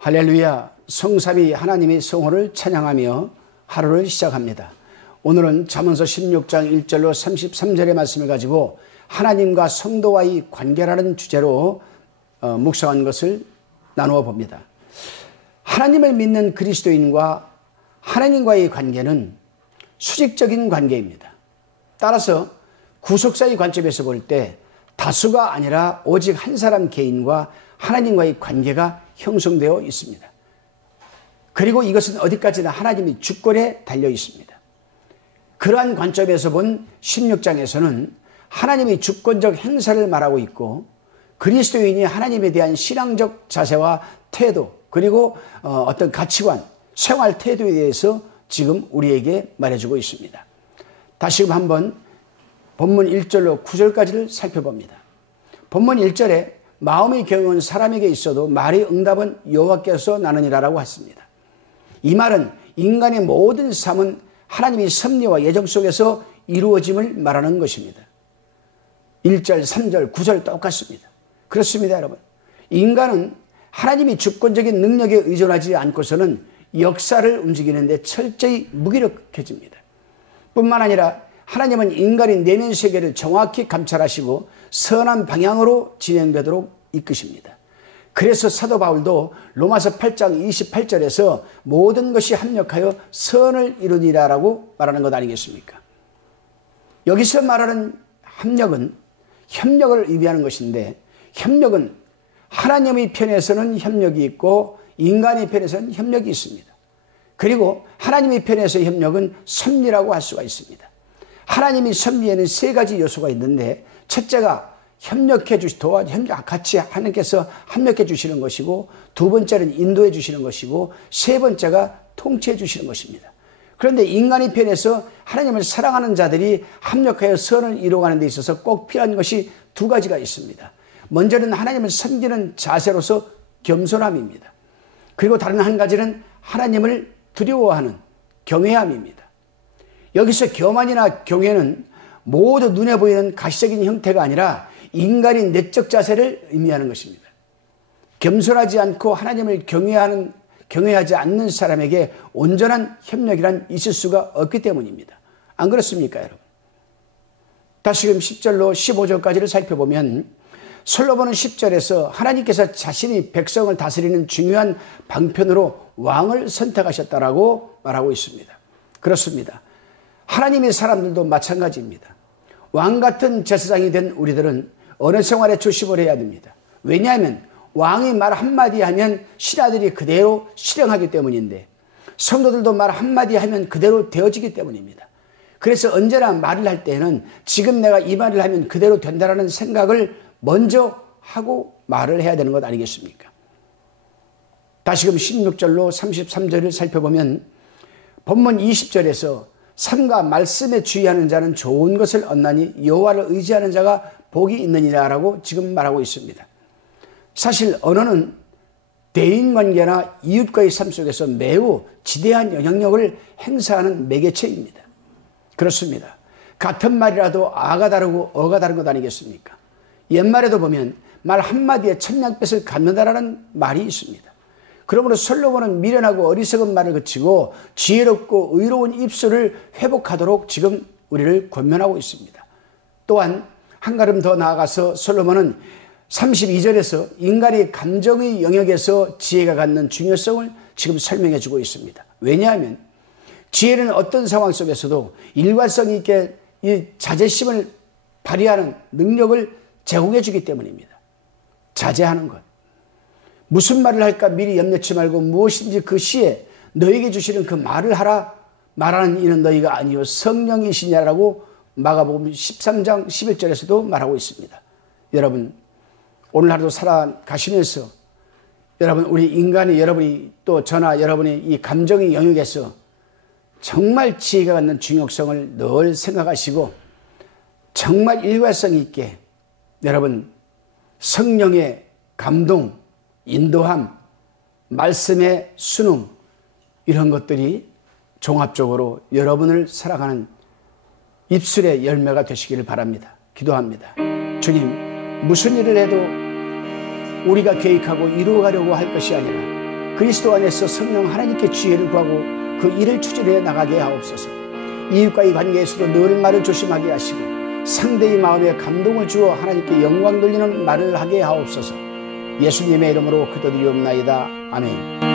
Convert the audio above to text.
할렐루야, 성삼위 하나님의 성호를 찬양하며 하루를 시작합니다. 오늘은 잠언서 16장 1절로 33절의 말씀을 가지고 하나님과 성도와의 관계라는 주제로 묵상한 것을 나누어 봅니다. 하나님을 믿는 그리스도인과 하나님과의 관계는 수직적인 관계입니다. 따라서 구속사의 관점에서 볼 때 다수가 아니라 오직 한 사람 개인과 하나님과의 관계가 형성되어 있습니다. 그리고 이것은 어디까지나 하나님의 주권에 달려 있습니다. 그러한 관점에서 본 16장에서는 하나님의 주권적 행사를 말하고 있고 그리스도인이 하나님에 대한 신앙적 자세와 태도 그리고 어떤 가치관, 생활 태도에 대해서 지금 우리에게 말해주고 있습니다. 다시금 한번 본문 1절로 9절까지를 살펴봅니다. 본문 1절에 마음의 경영은 사람에게 있어도 말의 응답은 여호와께서 나느니라라고 했습니다. 이 말은 인간의 모든 삶은 하나님의 섭리와 예정 속에서 이루어짐을 말하는 것입니다. 1절, 3절, 9절 똑같습니다. 그렇습니다, 여러분. 인간은 하나님의 주권적인 능력에 의존하지 않고서는 역사를 움직이는데 철저히 무기력해집니다. 뿐만 아니라 하나님은 인간의 내면 세계를 정확히 감찰하시고 선한 방향으로 진행되도록 이끄십니다. 그래서 사도 바울도 로마서 8장 28절에서 모든 것이 합력하여 선을 이루니라라고 말하는 것 아니겠습니까? 여기서 말하는 합력은 협력을 의미하는 것인데 협력은 하나님의 편에서는 협력이 있고 인간의 편에서는 협력이 있습니다. 그리고 하나님의 편에서의 협력은 섭리라고 할 수가 있습니다. 하나님의 섭리에는 세 가지 요소가 있는데 첫째가 같이 하나님께서 협력해 주시는 것이고 두 번째는 인도해 주시는 것이고 세 번째가 통치해 주시는 것입니다. 그런데 인간의 편에서 하나님을 사랑하는 자들이 합력하여 선을 이루어가는 데 있어서 꼭 필요한 것이 두 가지가 있습니다. 먼저는 하나님을 섬기는 자세로서 겸손함입니다. 그리고 다른 한 가지는 하나님을 두려워하는 경외함입니다. 여기서 교만이나 경외는 모두 눈에 보이는 가시적인 형태가 아니라 인간의 내적 자세를 의미하는 것입니다. 겸손하지 않고 하나님을 경외하지 않는 사람에게 온전한 협력이란 있을 수가 없기 때문입니다. 안 그렇습니까, 여러분? 다시금 10절로 15절까지를 살펴보면 솔로몬은 10절에서 하나님께서 자신이 백성을 다스리는 중요한 방편으로 왕을 선택하셨다라고 말하고 있습니다. 그렇습니다. 하나님의 사람들도 마찬가지입니다. 왕 같은 제사장이 된 우리들은 어느 생활에 조심을 해야 됩니다. 왜냐하면 왕이 말 한마디 하면 신하들이 그대로 실행하기 때문인데 성도들도 말 한마디 하면 그대로 되어지기 때문입니다. 그래서 언제나 말을 할 때는 지금 내가 이 말을 하면 그대로 된다라는 생각을 먼저 하고 말을 해야 되는 것 아니겠습니까? 다시금 16절로 33절을 살펴보면 본문 20절에서 삶과 말씀에 주의하는 자는 좋은 것을 얻나니 여호와를 의지하는 자가 복이 있느니라라고 지금 말하고 있습니다. 사실 언어는 대인관계나 이웃과의 삶 속에서 매우 지대한 영향력을 행사하는 매개체입니다. 그렇습니다. 같은 말이라도 아가 다르고 어가 다른 것 아니겠습니까? 옛말에도 보면 말 한마디에 천냥볕을 갖는다라는 말이 있습니다. 그러므로 솔로몬은 미련하고 어리석은 말을 그치고 지혜롭고 의로운 입술을 회복하도록 지금 우리를 권면하고 있습니다. 또한 한 걸음 더 나아가서 솔로몬은 32절에서 인간의 감정의 영역에서 지혜가 갖는 중요성을 지금 설명해 주고 있습니다. 왜냐하면 지혜는 어떤 상황 속에서도 일관성 있게 이 자제심을 발휘하는 능력을 제공해 주기 때문입니다. 자제하는 것. 무슨 말을 할까 미리 염려치 말고 무엇인지 그 시에 너에게 주시는 그 말을 하라. 말하는 이는 너희가 아니요 성령이시냐라고 마가복음 13장 11절에서도 말하고 있습니다. 여러분 오늘 하루도 살아가시면서 여러분 우리 인간이 여러분이 또 저나 여러분의 이 감정의 영역에서 정말 지혜가 갖는 중요성을 늘 생각하시고 정말 일관성 있게 여러분 성령의 감동 인도함, 말씀의 순응 이런 것들이 종합적으로 여러분을 살아가는 입술의 열매가 되시기를 바랍니다. 기도합니다. 주님, 무슨 일을 해도 우리가 계획하고 이루어가려고 할 것이 아니라 그리스도 안에서 성령 하나님께 지혜를 구하고 그 일을 추진해 나가게 하옵소서. 이웃과의 관계에서도 늘 말을 조심하게 하시고 상대의 마음에 감동을 주어 하나님께 영광 돌리는 말을 하게 하옵소서. 예수님의 이름으로 기도드리옵나이다. 아멘.